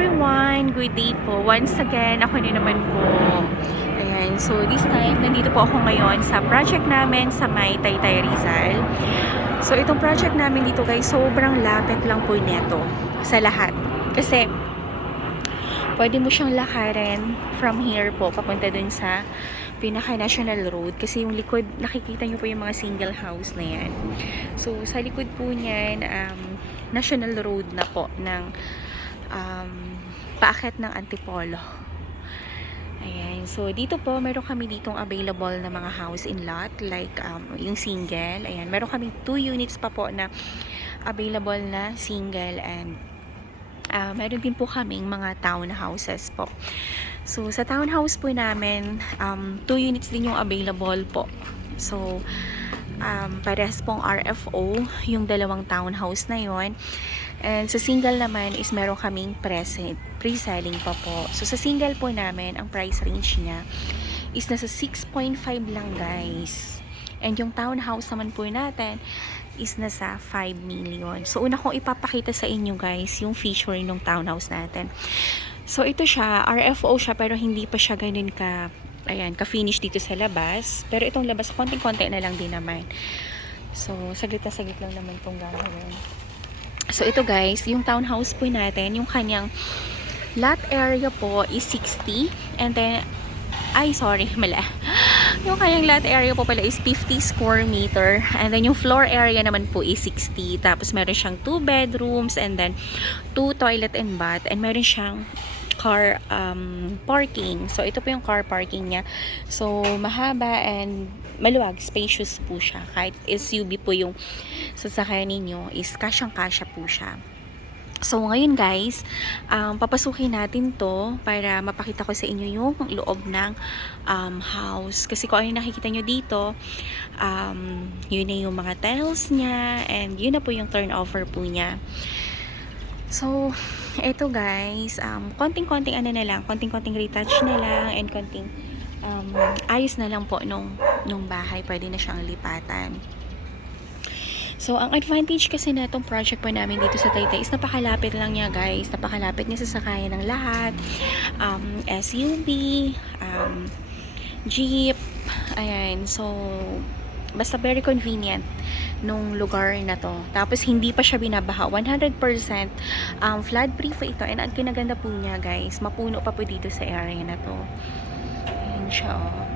everyone! Good day po. Once again, ako na naman po. Ayan, so this time, nandito po ako ngayon sa project namin sa may Taytay Rizal. So itong project namin dito guys, sobrang lapit lang po neto sa lahat. Kasi, pwede mo siyang lakarin from here po, papunta dun sa pinaka-national road. Kasi yung likod, nakikita nyo po yung mga single house na yan. So, sa likod po niyan, national road na po ng paakyat ng Antipolo. Ayan. So, dito po, meron kami ditong available na mga house in lot. Like, yung single. Ayan. Meron kami 2 units pa po na available na single. And, meron din po kaming mga townhouses po. So, sa townhouse po namin, 2 units din yung available po. So, parehas pong RFO, yung dalawang townhouse na yon. And sa single naman is meron kaming pre-selling pa po. So sa single po namin, ang price range niya is nasa 6.5 lang guys. And yung townhouse naman po natin is nasa 5 million. So una kong ipapakita sa inyo guys yung feature ng townhouse natin. So ito siya, RFO siya pero hindi pa siya ganun ka-finish dito sa labas. Pero itong labas, konting-konti na lang din naman. So saglit na saglit lang naman itong gagawin. So, ito guys, yung townhouse po natin, yung kanyang lot area po is 60. And then, mali. Yung kanyang lot area po pala is 50 square meter. And then, yung floor area naman po is 60. Tapos, meron siyang 2 bedrooms and then 2 toilet and bath. And meron siyang car parking. So, ito po yung car parking niya. So, mahaba and maluwag, spacious po siya. Kahit SUV po yung sasakyan ninyo, is kasyang-kasya po siya. So, ngayon guys, papasukin natin to para mapakita ko sa inyo yung loob ng house. Kasi kung ano yung nakikita nyo dito, yun na yung mga tiles niya, and yun na po yung turnover po niya. So, eto guys, konting-konting konting-konting retouch na lang, and konting ayos na lang po nung bahay, pwede na siyang lipatan. So, ang advantage kasi na itong project po namin dito sa Taytay is napakalapit lang niya guys. Napakalapit niya sa sakayan ng lahat. SUV, Jeep, ayan. So, basta very convenient nung lugar na to. Tapos, hindi pa siya binabaha. 100% flood-proof ito. And ang kinaganda po niya guys, mapuno pa po dito sa area na to. Ayan siya, oh.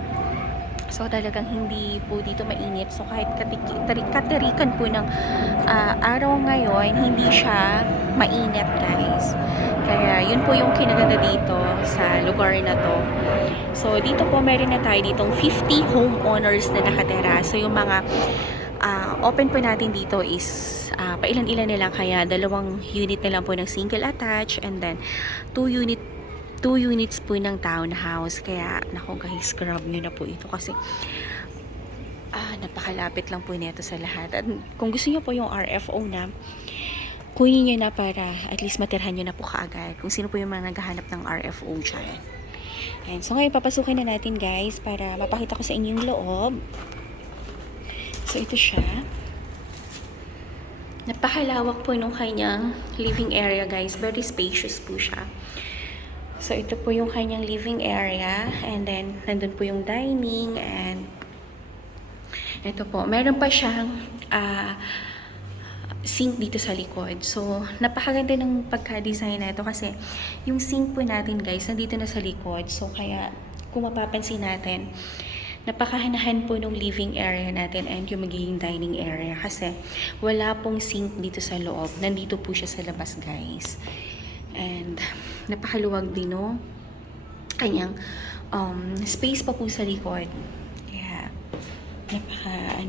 So, talagang hindi po dito mainit. So, kahit katirikan po ng araw ngayon, hindi siya mainit, guys. Kaya, yun po yung kinaganda dito sa lugar na to. So, dito po, meron na tayo ditong 50 homeowners na nakatira. So, yung mga open po natin dito is pailan-ilan na lang. Kaya, 2 unit na lang po ng single attached, and then 2 units po ng townhouse. Kaya, nako guys, grab nyo na po ito kasi napakalapit lang po nito sa lahat. At kung gusto nyo po yung RFO na, kunin nyo na para at least matirhan nyo na po kaagad. Kung sino po yung mga naghahanap ng RFO dyan. And so ngayon, papasukin na natin guys para mapakita ko sa inyo yung loob. So ito siya. Napakalawak po nung kanyang living area guys. Very spacious po siya. So, ito po yung kanyang living area. And then, nandun po yung dining. And, ito po. Meron pa siyang sink dito sa likod. So, napakaganda ng pagka-design na ito. Kasi, yung sink po natin, guys, nandito na sa likod. So, kaya, kung mapapansin natin, napakahanahan po nung living area natin and yung magiging dining area. Kasi, wala pong sink dito sa loob. Nandito po siya sa labas, guys. And, napakaluwag din, no? Kanyang space pa po sa likod. Kaya,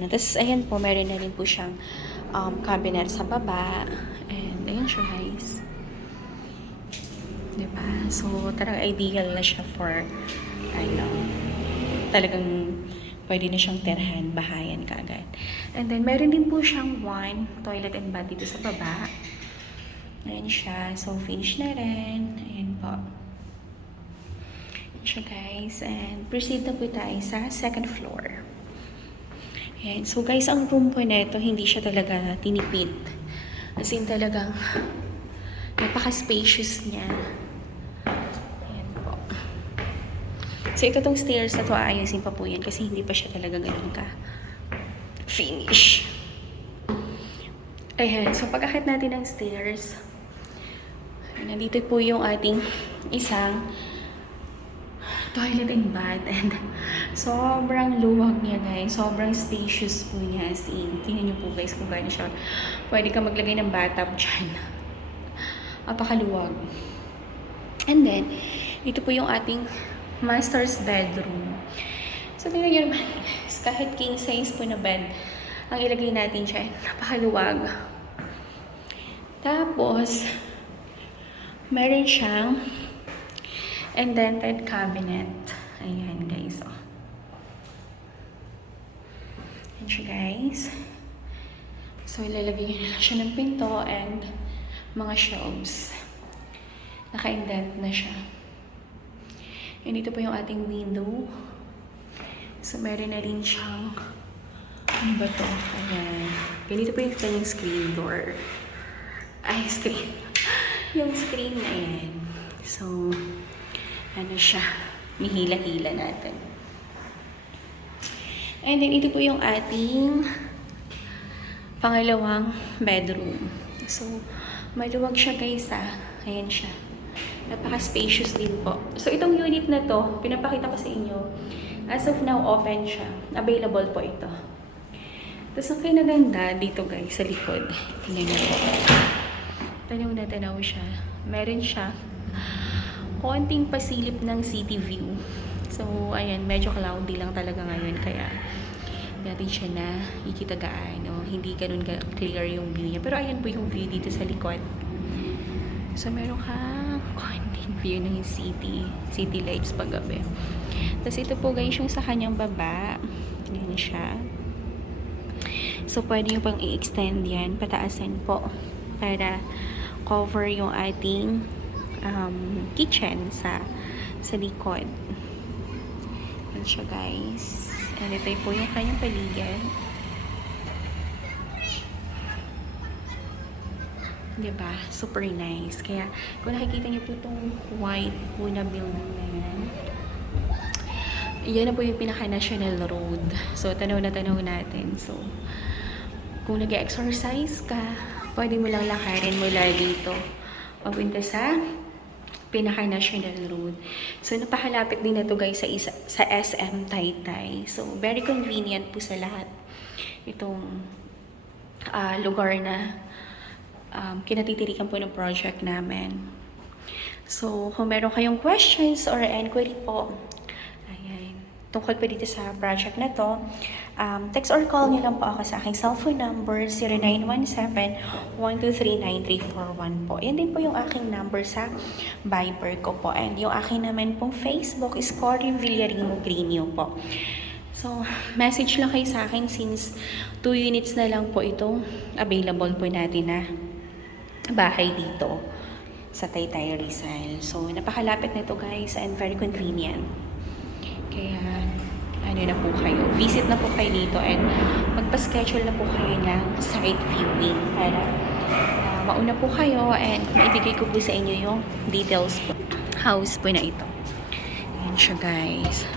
Tapos, ayan po, meron na rin po siyang cabinet sa baba. And, ayan siya, guys. Diba? So, talagang ideal na siya for, talagang pwede na siyang tirhan, bahayan kaagad. And then, meron din po siyang 1 toilet and bath dito sa baba. Ayan siya. So, finish na rin. Ayan po. Ayan siya, guys. And, proceed na po tayo sa second floor. Ayan. So, guys, ang room po nito, hindi siya talaga tinipid. As in, talagang napaka-spacious niya. So, ito tong stairs na to, aayusin pa po yan kasi hindi pa siya talaga ganun ka finish. Ayan, so pag-akit natin ng stairs, nandito po yung ating isang toilet and bath, and sobrang luwag niya guys, sobrang spacious po niya, as in, tingnan niyo po guys kung gaano siya, pwede ka maglagay ng bathtub dyan, napakaluwag. And then, ito po yung ating master's bedroom. So, tingnan niyo naman guys, kahit king size po na bed ang ilagay natin dyan, napakaluwag. Tapos, meron siyang indented cabinet. Ayan guys, oh. Ayan siya guys. So, ilalagay nyo na lang siya ng pinto and mga shelves. Naka-indent na siya. And dito po yung ating window. So, meron na rin siyang, ano ba to? Ayan. Ganito po yung kanyang screen door. Ay, screen. Yung screen na yan. So, ano siya, nihila-hila natin. And then, ito po yung ating pangalawang bedroom. So, maluwag siya guys ah. Ayan siya. Napaka-spacious din po. So, itong unit na to, pinapakita ko sa inyo. As of now, open siya. Available po ito. Tapos, ang kinaganda dito guys, sa likod. Tingnan nyo po. Tanaw siya. Meron siya konting pasilip ng city view. So, ayan, medyo cloudy lang talaga ngayon. Kaya, natin siya na ikita gaano. Hindi ganun clear yung view niya. Pero, ayan po yung view dito sa likod. So, meron kang konting view ng city lights paggabi. Tapos, ito po guys, yung sa kanyang baba. Yan siya. So, pwede yung pang i-extend yan. Pataasan po. Para cover yung ating kitchen sa likod. Yan siya guys. And ito po yung kanyang paligid. Diba? Super nice. Kaya kung nakikita niyo po itong white po na building na yan, yan na po yung pinaka-national road. So, tanaw na tanaw natin. So, kung nag-exercise ka, pwede mo lang lakarin mula dito papunta sa pinaka-national road. So, napakalapit din na to guys sa SM Taytay. So, very convenient po sa lahat itong lugar na kinatitirikan po ng project namin. So, kung meron kayong questions or inquiry po, ayan, tungkol po dito sa project na to, text or call nyo lang po ako sa aking cellphone number 0917-123-9341 po. Yan din po yung aking number sa Viber ko po. And yung aking naman pong Facebook is Corin Villarino Greenio po. So, message lang kayo sa akin since 2 units na lang po itong available po natin na bahay dito sa Taytay Rizal. So, napakalapit na ito guys and very convenient. Kaya, ano na po kayo, visit na po kayo dito and magpa-schedule na po kayo ng site viewing para mauna po kayo and maibigay ko po sa inyo yung details po. House po na ito. Ayan siya guys.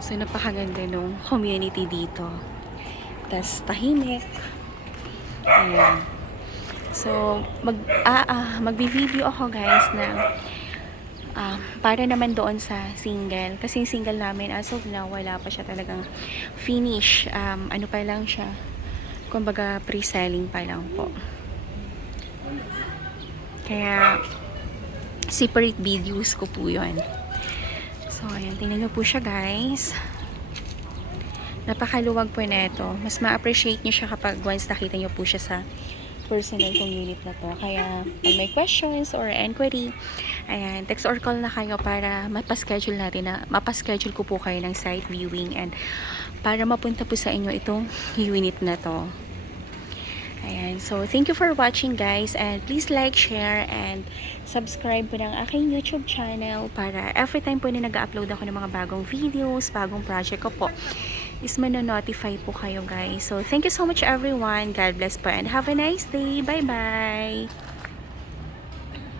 So, napakaganda nung community dito. Tas tahimik. Ayan. So, magbi-video ako guys na para naman doon sa single. Kasi yung single namin, as of now, wala pa siya talagang finish. Ano pa lang siya. Kumbaga, pre-selling pa lang po. Kaya, separate videos ko po yun. So, ayan. Tingnan nyo po siya, guys. Napakaluwag po neto. Mas ma-appreciate nyo siya kapag once nakita nyo po siya sa personal kong unit na to. Kaya, pag may questions or inquiry, ayan, text or call na kayo para mapaschedule natin na, mapaschedule ko po kayo ng site viewing and para mapunta po sa inyo itong unit na to. Ayan, so thank you for watching guys and please like, share, and subscribe po ng aking YouTube channel para every time po na nag-upload ako ng mga bagong videos, bagong project ko po, is manonotify po kayo guys. So, thank you so much everyone. God bless po and have a nice day. Bye-bye!